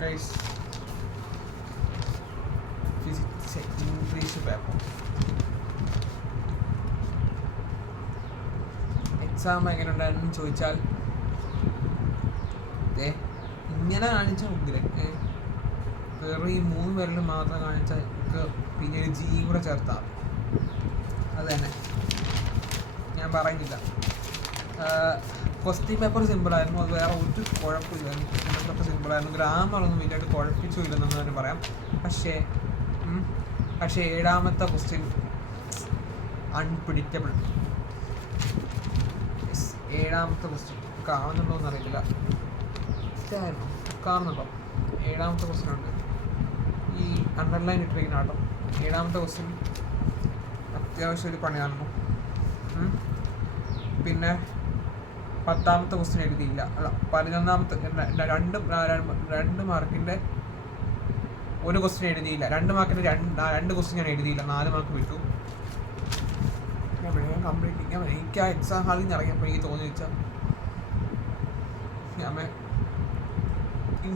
Guys physics English paper exam എങ്ങനെ ഉണ്ടായിരുന്നു ചോദിച്ചാൽ ഇങ്ങനെ കാണിച്ച ഉഗ്രം. വേറെ ഈ 3 പേരിൽ മാത്രം കാണിച്ചാൽ പിന്നീട് ജിയും കൂടെ ചേർത്താൽ അത് തന്നെ ഞാൻ പറയുന്നില്ല. ക്വസ്റ്റ്യൻ പേപ്പർ സിമ്പിളായിരുന്നു, അത് വേറെ ഒരു കുഴപ്പമില്ലായിരുന്നു. ക്വസ്റ്റ്യൻ പേപ്പർ സിമ്പിളായിരുന്നു, ഗ്രാമറൊന്നും വലിയതായിട്ട് കുഴപ്പിച്ചില്ലെന്ന് തന്നെ പറയാം. പക്ഷേ 7ാമത്തെ ക്വസ്റ്റ്യൻ അൺപ്രിഡിക്റ്റബിൾ. 7ാമത്തെ ക്വസ്റ്റ്യൻ കാണുന്നുണ്ടോ എന്നറിയില്ല. കാണുന്നുണ്ടോ? 7ാമത്തെ ക്വസ്റ്റ്യൻ ഉണ്ട്, ഈ അണ്ടർലൈൻ ഇട്ടിരിക്കുന്ന ആട്ടോ. 7ാമത്തെ ക്വസ്റ്റ്യൻ അത്യാവശ്യം ഒരു പണിയാണല്ലോ. പിന്നെ 10ാമത്തെ ക്വസ്റ്റ്യൻ എഴുതിയില്ല. അല്ല, 11ാമത്തെ 2 മാർക്കിൻ്റെ ഒരു ക്വസ്റ്റ്യൻ എഴുതിയില്ല. 2 മാർക്കിൻ്റെ 2 ക്വസ്റ്റ്യൻ ഞാൻ എഴുതിയില്ല, 4 മാർക്ക് വിട്ടു. ഞാൻ കംപ്ലീറ്റ് ചെയ്യാൻ എനിക്ക് ആ എക്സാം ഹാളിൽ നിന്ന് ഇറങ്ങിയപ്പോൾ എനിക്ക് തോന്നി വെച്ചാൽ ഞാൻ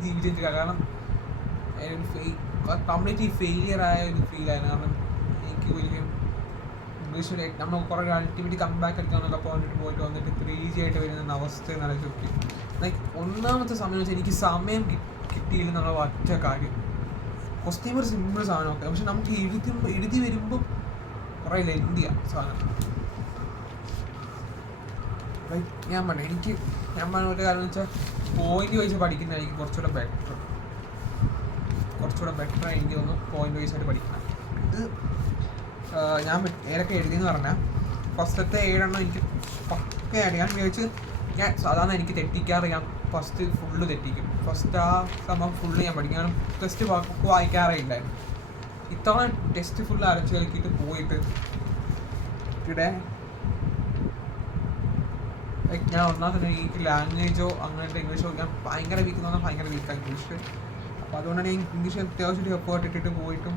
ജീവിച്ചിട്ടില്ല. കാരണം കംപ്ലീറ്റ്ലി ഫെയിലിയറായ ഒരു ഫീലായിരുന്നു. കാരണം എനിക്ക് ഒരിക്കലും ഇംഗ്ലീഷിൽ നമ്മൾ കുറേ അൾട്ടിമേറ്റ് കംബാക്ക് എടുക്കാനൊക്കെ പോയിട്ട് വന്നിട്ട് 3G ആയിട്ട് വരുന്ന അവസ്ഥ എന്നാണ് ചോദിക്കും. ലൈക്ക് ഒന്നാമത്തെ സമയം വെച്ചാൽ എനിക്ക് സമയം കിട്ടിയില്ലെന്നുള്ള ഒറ്റ കാര്യം. ക്വസ്റ്റ്യൻ ഒരു സിമ്പിൾ സാധനമൊക്കെ, പക്ഷെ നമുക്ക് എഴുതി വരുമ്പോൾ കുറേ ലെന്തിയാണ് സാധനം. ലൈക്ക് ഞാൻ പറഞ്ഞ ഒരു കാര്യം വെച്ചാൽ പോയിന്റ് വൈസ് പഠിക്കുന്നതായിരിക്കും കുറച്ചുകൂടെ ബെറ്റർ എനിക്ക് തോന്നുന്നു. പോയിന്റ് വൈസ് ആയിട്ട് പഠിക്കണം. ഇത് ഞാൻ ഏതൊക്കെ എഴുതിയെന്ന് പറഞ്ഞാൽ ഫസ്റ്റത്തെ 7 എണ്ണം എനിക്ക് പക്കയാണ്. ഞാൻ വിചാരിച്ച് സാധാരണ എനിക്ക് തെറ്റിക്കാറ്, ഞാൻ ഫസ്റ്റ് ഫുള്ള് തെറ്റിക്കും. ഫസ്റ്റ് ആ സംഭവം ഫുള്ള് ഞാൻ പഠിക്കും. കാരണം ടെസ്റ്റ് വായിക്കാറേ ഇല്ലായിരുന്നു. ഇത്തവണ ടെസ്റ്റ് ഫുള്ള് അരച്ച് കളിക്കിയിട്ട് പോയിട്ട് ഇവിടെ ഞാൻ ഒന്നാമത്തെ എനിക്ക് ലാംഗ്വേജോ അങ്ങനത്തെ ഇംഗ്ലീഷോ ഞാൻ ഭയങ്കര വീക്ക് എന്ന് പറഞ്ഞാൽ ഭയങ്കര വീക്കാണ് ഇംഗ്ലീഷ്. അപ്പോൾ അതുകൊണ്ടാണ് ഞാൻ ഇംഗ്ലീഷ് അത്യാവശ്യം എഫേർട്ട് ഇട്ടിട്ട് പോയിട്ടും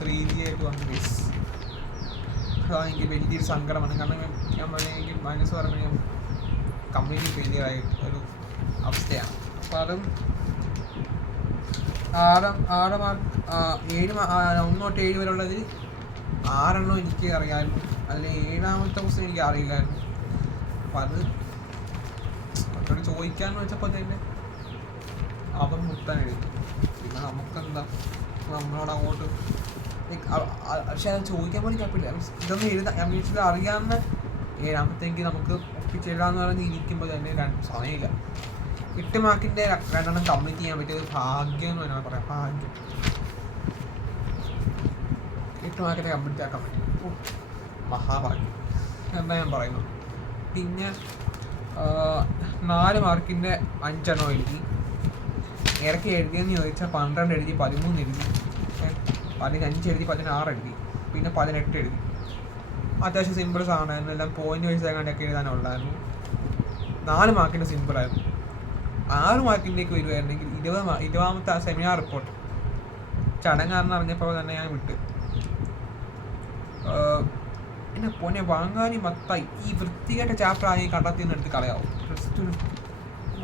3G ആയിട്ട് വന്നു. ബേസ് അതാണ് എനിക്ക് വലിയൊരു സങ്കടമാണ്. കാരണം ഞാൻ പറഞ്ഞാൽ എനിക്ക് മനസ്സ് പറയുമ്പോൾ ഞാൻ കംപ്ലീറ്റ്ലി ഫെയിലിയർ ആയിട്ട് ഒരു അവസ്ഥയാണ്. അപ്പോൾ അതും 6 മാർക്ക് 1 തൊട്ട് 7 വരെ ഉള്ളതിൽ 6 എണ്ണം എനിക്ക് അറിയാമായിരുന്നു. അതിൽ 7ാമത്തെ ക്വസ്റ്റ്യൻ എനിക്ക് അറിയില്ലായിരുന്നു. അപ്പം അത് മറ്റോട് ചോദിക്കാമെന്ന് വെച്ചപ്പോൾ തന്നെ അവൻ മുത്താൻ എഴുതി. പിന്നെ നമുക്കെന്താ, നമ്മളോട് അങ്ങോട്ട് പക്ഷെ അത് ചോദിക്കാൻ പോലും കുഴപ്പമില്ല. ഇതൊന്നും എഴുതാൻ ഇത് അറിയാവുന്ന 7ാമത്തേക്ക് നമുക്ക് ഒപ്പിച്ചെഴുതാന്ന് പറഞ്ഞ് ഇരിക്കുമ്പോൾ തന്നെ സമയമില്ല. 8 മാർക്കിൻ്റെ 2 എണ്ണം കംപ്ലീറ്റ് ചെയ്യാൻ പറ്റിയത് ഭാഗ്യം എന്ന് വേണം പറയാം. ഭാഗ്യം 8 മാർക്കിൻ്റെ കംപ്ലീറ്റ് ആക്കാൻ പറ്റും, മഹാഭാഗ്യം എന്താ ഞാൻ പറയുന്നത്. പിന്നെ 4 മാർക്കിൻ്റെ 5 എണ്ണം എഴുതി. ഇടയ്ക്ക് എഴുതിയെന്ന് ചോദിച്ചാൽ 12 എഴുതി, 13 എഴുതി, 15 എഴുതി, 16 എഴുതി, പിന്നെ 18 എഴുതി. അത്യാവശ്യം സിമ്പിൾ സാധനമായിരുന്നു. എല്ലാം പോയിന്റ് വൈസ് ആയിട്ടൊക്കെ എഴുതാനുള്ളായിരുന്നു. 4 മാർക്കിൻ്റെ സിമ്പിളായിരുന്നു. 6 മാർക്കിൻ്റെയൊക്കെ വരുമായിരുന്നെങ്കിൽ 20ാമത്തെ ആ സെമിനാർ റിപ്പോർട്ട് ചടങ്ങാണെന്ന് അറിഞ്ഞപ്പോൾ തന്നെ ഞാൻ വിട്ട്. എന്നെ പൊന്നെ വാങ്ങാനി മത്തായി ഈ വൃത്തികെട്ട ചാപ്റ്റർ ആയി കണ്ടെത്തിയെന്ന് എടുത്ത് കളയാവും.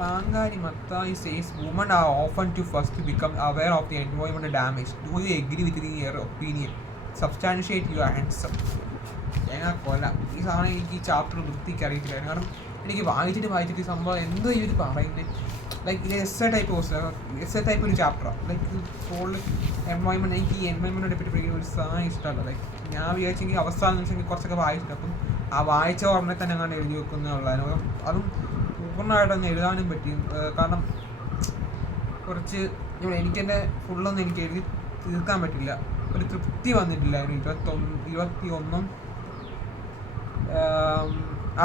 വാങ്ങാനി Mathai says women are often to first become aware of the environmental damage. Do you agree with your opinion? Substantiate your answer. കൊല്ല ഈ സാധനം എനിക്ക് ഈ ചാപ്റ്റർ വൃത്തിക്ക് അറിയത്തില്ലായിരുന്നു. കാരണം എനിക്ക് വായിച്ചിട്ട് ഈ സംഭവം എന്തോ ഇവർ പറയുന്നത്. ലൈക്ക് ഇത് എസ്എ ടൈപ്പ് ഒരു ചാപ്റ്ററാണ്. Like full environment. എനിക്ക് ഈ എൻവയോൺമെൻറ്റിനെ പറ്റി പഠിക്കുന്ന ഒരു സാധനം ഇഷ്ടമല്ല. ലൈക്ക് ഞാൻ വിചാരിച്ചെങ്കിൽ അവസാനം വെച്ചെങ്കിൽ കുറച്ചൊക്കെ വായിച്ചിട്ട് അപ്പം ആ വായിച്ച ഉടനെ തന്നെ അങ്ങനെ എഴുതി വെക്കുന്നതുള്ളായിരുന്നു. അതും പൂർണ്ണമായിട്ടൊന്ന് എഴുതാനും പറ്റിയും. കാരണം കുറച്ച് എനിക്കെൻ്റെ ഫുള്ളൊന്നും എനിക്ക് എഴുതി തീർക്കാൻ പറ്റില്ല. ഒരു തൃപ്തി വന്നിട്ടില്ലായിരുന്നു. 21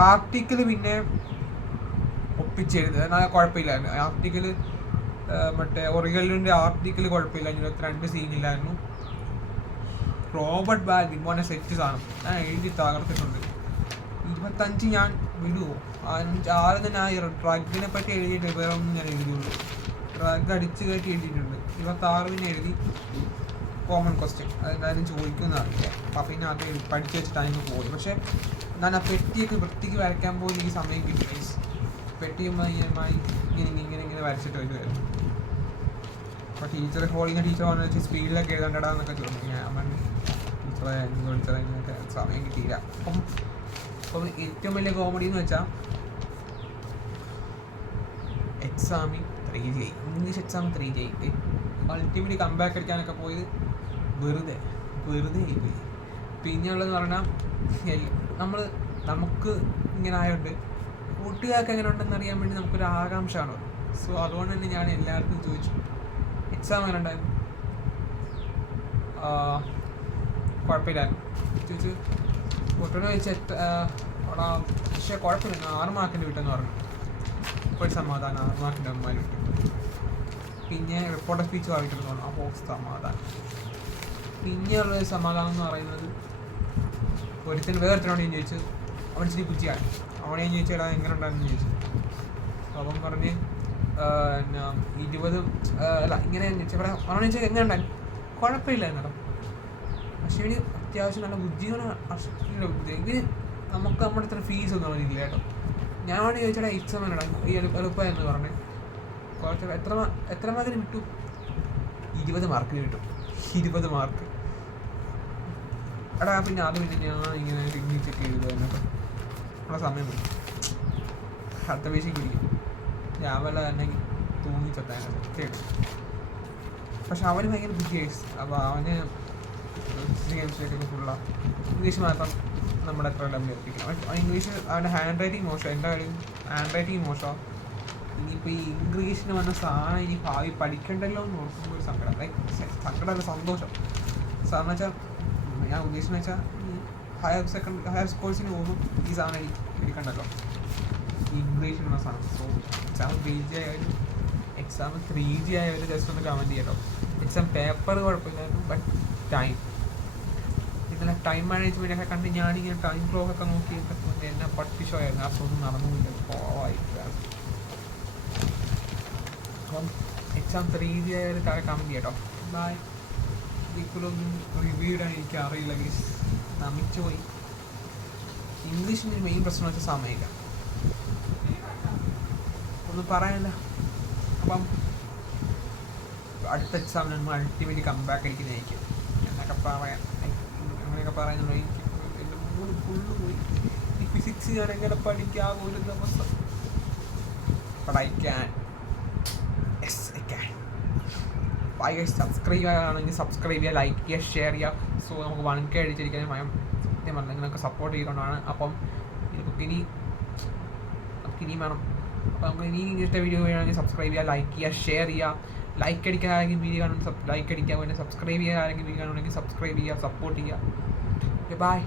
ആർട്ടിക്കിൾ പിന്നെ ഒപ്പിച്ചെഴുതുക എന്നാൽ കുഴപ്പമില്ലായിരുന്നു. ആർട്ടിക്കിൾ മറ്റേ ഒറിഗലിൻ്റെ ആർട്ടിക്കിൾ കുഴപ്പമില്ലായിരുന്നു. 22 സീനില്ലായിരുന്നു. റോബർട്ട് ബാൽവിൻ മോനെ സെറ്റ് സാധനം ഞാൻ എഴുതി തകർത്തിട്ടുണ്ട്. 25 ഞാൻ വിടുമോ? ആദ്യം തന്നെ ആ ഡ്രഗിനെ പറ്റി എഴുതിയിട്ട് വേറെ ഒന്നും ഞാൻ എഴുതിയുള്ളൂ. ഡ്രഗ് അടിച്ച് കയറ്റി എഴുതിയിട്ടുണ്ട്. 26 പിന്നെ എഴുതി കോമൺ ക്വസ്റ്റ്യൻ, അതെന്തായാലും ചോദിക്കുന്നതറിയില്ല. അപ്പം പിന്നെ അത് പഠിച്ച് വെച്ചിട്ട് അതിന് പോയി. പക്ഷേ ഞാൻ ആ പെട്ടിയൊക്കെ വൃത്തിക്ക് വരയ്ക്കാൻ പോലും എനിക്ക് സമയം കിട്ടി. പെട്ടിയുമായി ഇങ്ങനെ വരച്ചിട്ട് വരുമായിരുന്നു. ടീച്ചർ ഹോളിൽ ടീച്ചർ വന്നു വെച്ചാൽ സ്പീഡിലൊക്കെ എഴുതണ്ടടാ എന്നൊക്കെ ചോദിച്ചു. ഞാൻ ടീച്ചറെ ഇങ്ങനത്തെ സമയം കിട്ടിയില്ല. അപ്പം ഏറ്റവും വലിയ കോമഡി എന്ന് വെച്ചാൽ എക്സാമിൽ 3 ഇംഗ്ലീഷ് എക്സാമിൽ 3 അൾട്ടിമേറ്റ്ലി കംബാക്ക് അടിക്കാനൊക്കെ പോയത് വെറുതെ ആയിപ്പോയി. പിന്നെയുള്ളതെന്ന് പറഞ്ഞാൽ നമുക്ക് ഇങ്ങനെ ആയതുകൊണ്ട് കൂട്ടുകാർക്ക് എങ്ങനെ ഉണ്ടെന്ന് അറിയാൻ വേണ്ടി നമുക്കൊരു ആകാംക്ഷയാണ്. സോ അതുകൊണ്ട് തന്നെ ഞാൻ എല്ലാവർക്കും ചോദിച്ചു എക്സാം എങ്ങനെ ഉണ്ടായിരുന്നു, കുഴപ്പമില്ലായിരുന്നു ചോദിച്ചു. ഒട്ടനെ ചോദിച്ചാൽ അവിടെ പക്ഷേ കുഴപ്പമില്ല 6 മാർക്കിൻ്റെ വിട്ടെന്ന് പറഞ്ഞു. ഒരു സമാധാനം 6 മാർക്കിൻ്റെ അമ്മമാർ വിട്ടു. പിന്നെ റിപ്പോർട്ടർ സ്പീച്ച് വായിക്കുന്നു തോന്നുന്നു. അപ്പോൾ സമാധാനം. പിന്നെയുള്ളൊരു സമാധാനം എന്ന് പറയുന്നത് വേറൊരുത്തനോട് ഞാൻ ചോദിച്ചു. അവൻ ഇച്ചിരി പുച്ചിയാണ്. അവനെ ഞാൻ ചോദിച്ചാൽ എങ്ങനെ ഉണ്ടായിരുന്നു ചോദിച്ചു. അവൻ പറഞ്ഞ് 20 അല്ല ഇങ്ങനെ ചോദിച്ചാൽ അവനെ ചോദിച്ചാൽ എങ്ങനെ ഉണ്ടായിരുന്നു, കുഴപ്പമില്ല എന്നോ. പക്ഷേ ഇവന് അത്യാവശ്യം നല്ല ബുദ്ധിയാണ്. ഇത് നമുക്ക് നമ്മുടെ ഇത്ര ഫീസ് ഒന്നും അവനില്ല കേട്ടോ. ഞാൻ വേണ്ടി ചോദിച്ചാൽ എക്സാം ഉണ്ടായിരുന്നു ഈ എളുപ്പമായിരുന്നു പറഞ്ഞ്. കുറച്ച് എത്ര മാർക്കിന് കിട്ടും? 20 മാർക്കിന് കിട്ടും. 20 മാർക്ക് എടാ. പിന്നെ ഞാൻ ഇങ്ങനെ ചിന്തിച്ചൊക്കെ എഴുതുക നമ്മുടെ സമയം പോയി. അടുത്ത പേശിക്ക് പിടിക്കും. ഞാൻ വല്ല തന്നെ തൂങ്ങിച്ചെത്താൻ സത്യമായിട്ട്. പക്ഷെ അവന് ഭയങ്കര ബുദ്ധിയായി. അപ്പോൾ അവന് ഗെയിംസൊക്കെ ഫുള്ള ഇംഗ്ലീഷ് മാത്രം നമ്മുടെ എത്ര ഡബ്ല്യൂ എത്തിക്കണം. ഇംഗ്ലീഷ് അവൻ്റെ ഹാൻഡ് റൈറ്റിംഗ് മോശം. എൻ്റെ കാര്യം ഹാൻഡ് റൈറ്റിംഗ് മോശമാണ്. ഇനിയിപ്പോൾ ഈ ഇംഗ്ലീഷിന് വന്ന സാധനം ഇനി ഭാവി പഠിക്കണ്ടല്ലോ എന്ന് നോക്കുമ്പോൾ ഒരു സങ്കടം. സങ്കടമല്ല, സന്തോഷം. സാറിന് വെച്ചാൽ ഞാൻ ഉദ്ദേശിച്ചെന്ന് വെച്ചാൽ ഈ ഹയർ കോഴ്സിന് പോകുമ്പോൾ ഈ സാധനം എടുക്കണ്ടല്ലോ ഇംഗ്ലീഷിനുള്ള സാധനം. സോ എക്സാം 3G ആയാലും എക്സാം 3G ആയാലും ജസ്റ്റ് ഒന്ന് കമൻറ്റ് ചെയ്യട്ടോ. എക്സാം പേപ്പർ കുഴപ്പമില്ലായിരുന്നു. ബട്ട് ഇന്നലെ ടൈം മാനേജ്മെൻ്റ് ഒക്കെ കണ്ട് ഞാനിങ്ങനെ ടൈം ക്ലോക്ക് ഒക്കെ നോക്കിയിട്ട് എന്നെ പഠിപ്പിച്ചോയായിരുന്നു. അപ്പോൾ ഒന്നും നടന്നുമില്ല. പോവായിട്ടാണ്. അപ്പം എക്സാം 3G ആയാലും താഴെ കമൻറ്റ് ചെയ്യട്ടോ. ബൈ. ഇതിലൊന്നും റിവ്യൂ ഇടാൻ എനിക്ക് അറിയില്ല. നമിച്ചു പോയി. ഇംഗ്ലീഷിൻ്റെ മെയിൻ പ്രശ്നം വെച്ചാൽ സമയമില്ല, ഒന്നും പറയാനില്ല. അപ്പം അടുത്ത എക്സാമിന് നമ്മൾ അൾട്ടിമേറ്റ്ലി കംബാക്ക് അടിക്കുന്നതായിരിക്കും എന്നൊക്കെ പറയാം. അങ്ങനെയൊക്കെ പറയുന്നുള്ളൂ. എനിക്ക് എൻ്റെ മൂന്ന് ഫുള്ള് പോയി. ഈ ഫിസിക്സ് ഞാൻ എങ്ങനെ പഠിക്കാം ഒരു ദിവസം. But I can. Yes I can. Bye guys. Subscribe ചെയ്യുകയാണെങ്കിൽ സബ്സ്ക്രൈബ് ചെയ്യുക, ലൈക്ക് ചെയ്യുക, ഷെയർ ചെയ്യുക. സോ നമുക്ക് 1K അടിച്ചിരിക്കാൻ സത്യം പറഞ്ഞാൽ നിങ്ങളൊക്കെ സപ്പോർട്ട് ചെയ്തുകൊണ്ടാണ്. അപ്പം നമുക്കിനി വേണം. അപ്പോൾ നമുക്ക് ഇനി ഇങ്ങനത്തെ വീഡിയോ വേണമെങ്കിൽ സബ്സ്ക്രൈബ് ചെയ്യുക, ലൈക്ക് ചെയ്യുക, ഷെയർ ചെയ്യുക. ലൈക്ക് അടിക്കാനെങ്കിൽ വീഡിയോ കാണുമെങ്കിൽ ലൈക്ക് അടിക്കുക. പിന്നെ സബ്സ്ക്രൈബ് ചെയ്യാനെങ്കിൽ വീഡിയോ കാണുമെങ്കിൽ സബ്സ്ക്രൈബ് ചെയ്യുക, സപ്പോർട്ട് ചെയ്യുക. ബൈ.